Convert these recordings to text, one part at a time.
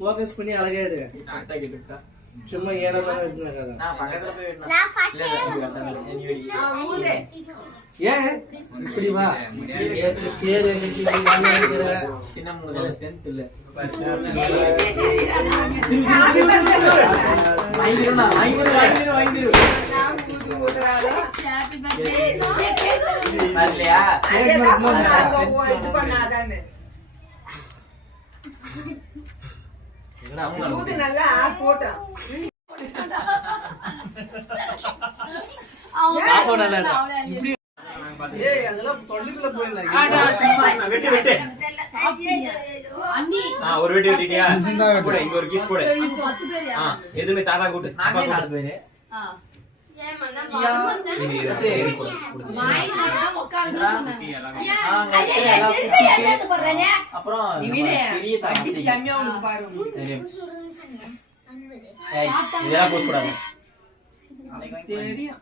Focus பண்ணி அழகா எடு. சும்மா ஏடலாம் எடுத்துனேன். நான் பக்கத்துல போய் எடுனா. ஏன் இப்படி வா? கேர் எங்கச்சி சின்ன மூணுல ஸ்ட்ரென்த் இல்ல. வாங்கிடுனா வாங்கிடு. Happy birthday. வரலையா? இது பண்ணாதானே. மூது நல்லா போட்டா. ஏய் அதெல்லாம் தொண்டிக்குள்ள போயிடலாம். வெட்டு. அண்ணி ஒரு வெட்டி வெட்டிட்டியா? போடு இங்க ஒரு கீஸ் போடு. 10 பேரா? எதுமே தாத்தா கூட்டு. நாங்க 4 பேரு. ஏன் மண்ணா பாவம் வாய் நேரா உட்கார்ந்து சொன்னாங்க. அப்புறம் நீவே அடிச்சு கம்மியா உங்களுக்கு பாரு. ஏய் இதெல்லாம் போட கூடாது. தெரியும்.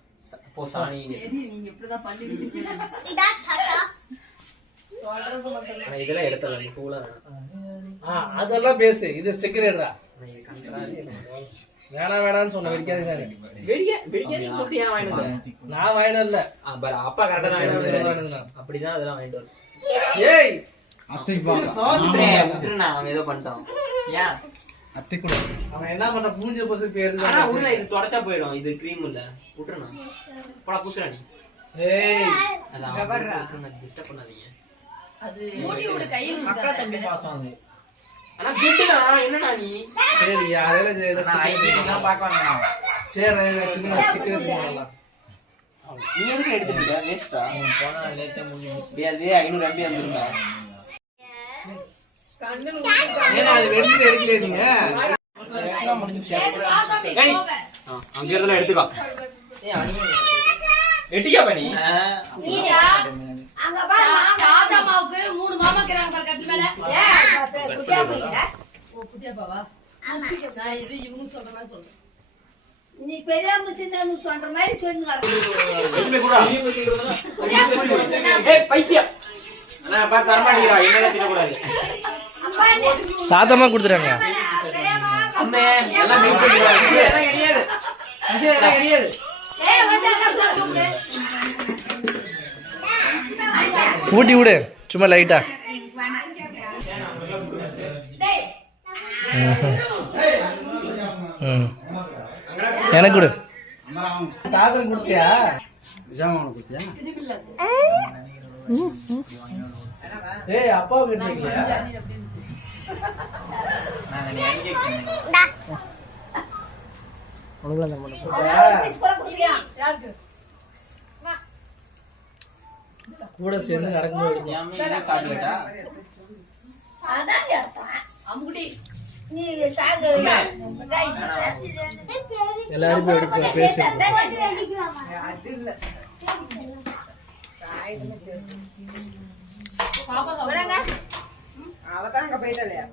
போசானி நீங்க இப்படி தான் பண்ணிட்டீங்க. இதா தாத்தா சொல்றது மட்டும். நான் இதெல்லாம் எடுத்தல நீ கூலா. அதெல்லாம் பேசு. இது ஸ்டிக்கர் எடுடா. நான் கண்டறானே. வேணான்னு சொன்ன வெடிக்காதீங்க. வெடிக்காதீங்க சொல்லிட்டு ஏன் வாங்கிட்டு வந்த? நான் வாங்கிட்டு வரல. பாரு அப்பா கரெக்ட்டா தான் வாங்கிட்டு வந்தாரு. அப்படிதான் அதெல்லாம் வாங்கிட்டு வர. ஏய் அத்தை பாப்பா சாப்பிடுறே. விட்டுறனா அவன் ஏதோ பண்ணிட்டான். ஏன் அத்தை கூட அவன் என்ன பண்ற பூஞ்சை பசு பேரு. ஆனா உள்ள இது தொடச்சா போய்டும். இது க்ரீம் இல்ல. விட்டுறனா போடா பூசுறா நீ. ஏய் அதான் கவர்றா. டிஸ்டர்ப் பண்ணாதீங்க. அது மூடி விடு கையில அக்கா தம்பி பாசம் அது. ஆனா கிட்டடா என்னடா நீ? சரி யாரேல ஸ்டிக்கர் பாக்கவாங்க. சரி கிட்ட ஸ்டிக்கர் போடலாம். நீ எதுக்கு எடுத்துட்ட? வேஸ்டா. போனா லேட்டா முடிஞ்சு. அது 500 ரூபாய் வந்துருடா. கண்ணு ஏனா அது வெடிச்சு எடுக்கல நீங்க. எல்லாம் முடிஞ்சிச்சு. டேய் அங்க இருந்தல எடுத்துக்கோ. ஏய் எட்டியா பண்ணி? நீயா அங்க பா தாத்தா மாவுக்கு 3 மாமா கறாங்க பாரு கட்டு மேல. ஏய் குட்டியா போயிடா. ஓ குட்டியா பாவா. ஆமா நான் இது இவங்க சொல்ற மாதிரி சொல்றேன். நீ பெரியம்மா சின்னம்மா சொல்ற மாதிரி சொல்லுங்க. எதுமே கூட ஏய் பைத்தியம். انا பா தரமாட்டீங்கடா. என்னல திட்ட கூடாது. தாத்தாமா கொடுத்துறாங்க. அம்மே எல்லாம் மீட் பண்ணிடுவாங்க. எல்லாம் கிடையாது. எல்லாம் கிடையாது. ஏய் வந்து அங்க கூப்பிடு. ஊட்டி விடு சும்மா லைட்டா. எனக்கு கொடு. தாத்தா கொடுத்தியா? ஜாமான் கொடுத்தியா? ஏய் அப்பாவுக்கு கேட்டியா? நான் நீ கேட்டேன். உங்கள நம்ம யாருக்கு கூட சேர்ந்து நடக்கும்போது சாக்லேட்டா அதான் அம்முடி நீ சாகறியா எல்லாரும் எடுக்க பேசு. அது இல்ல பாப்பா வரங்க அவதான் அங்க போயிடலையா?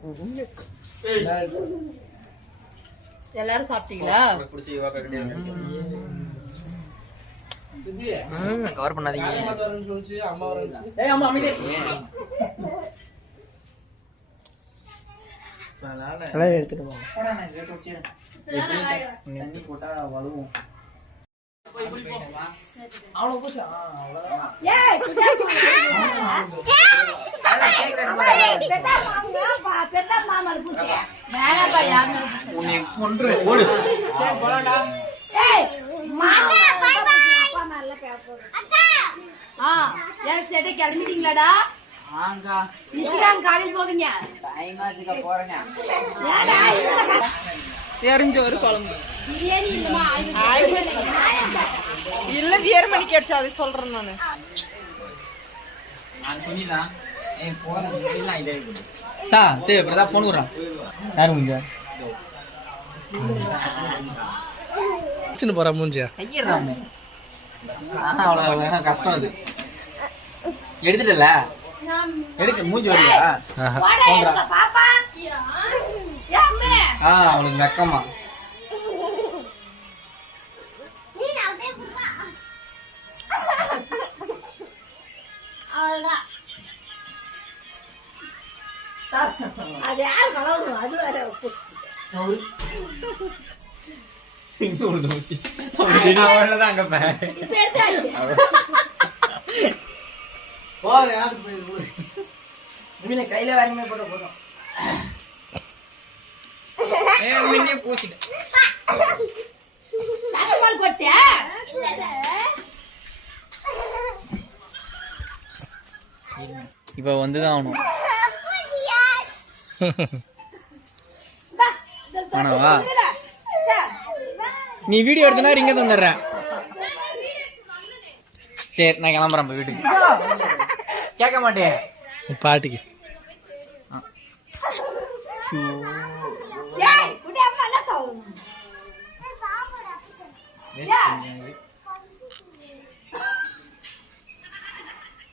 எல்லாரும் சாப்பிட்டீங்களா? குடிச்சு இவா கட்டியாங்க. கவர் பண்ணாதீங்க. அம்மா வரேன்னு சொல்லுச்சு. அம்மா வரேன்னு. ஏய் அம்மா அமைதி. நல்லா எடுத்துட்டு வாங்க. போடா நான் ரேட் வச்சு. தண்ணி போட்டா வழுவும். அவ்வளவு போச்சு. அவ்வளவுதான். ஏய் குடியா பெத்தா மாமால பூசி. வேணாப்பா யாருமே உன்னை கொன்று ஓடு. சரி போடா. ஏய் மாமா பை பை. அப்பா நல்ல பேப்பர். அக்கா ஏன் சேட்டை கிளம்பிட்டீங்களாடா? ஆங்கா நிச்சயம் காலையில போவீங்க. டைம் ஆச்சுக்க போறேங்க. தெரிஞ்ச ஒரு குழம்பு பிரியாணி இல்லமா இல்ல வேற மணி கேட்ச அது சொல்றேன் நானு. நான் புனிதா ஏய் போற இல்ல இதே சா தே பிரதா போன் குறா யார் மூஞ்சா சின்ன போற மூஞ்சா கையறாமே. அவ்வளவு கஷ்டம் அது எடுத்துட்டல எடுக்க மூஞ்சி வரலையா? பாப்பா யாமே அவளுக்கு வெக்கமா அது யார் கலவு அது வேற இன்னொரு தோசி அவ்வளவுதான் அங்க கையில வாரிமே போட போதும் போட்டியா இப்ப வந்துதான் ஆகணும் ஆனாவா நீ வீடியோ எடுத்தனா இங்க தந்துடுறேன் சரி நான் கிளம்புறேன் வீட்டுக்கு கேட்க மாட்டேன் பாட்டுக்கு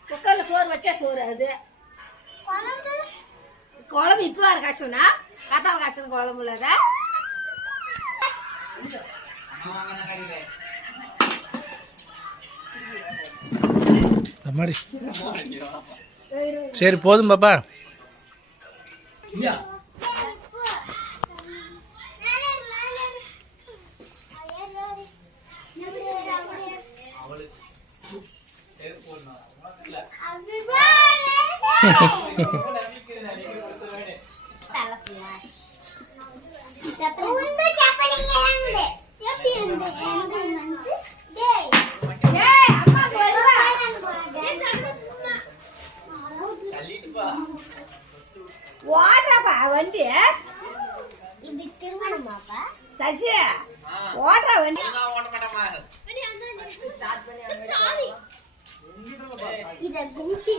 குக்கர்ல சோறு வச்சா சோறு அது குழம்பு இப்ப வர காய்ச்சோனா கத்தால காய்ச்சல் குழம்புல சரி போதும் பாப்பா ஓட்டாப்பா வண்டி இப்படி திருமணமாப்பா சசி ஓட்டா வண்டி இத குமிச்சி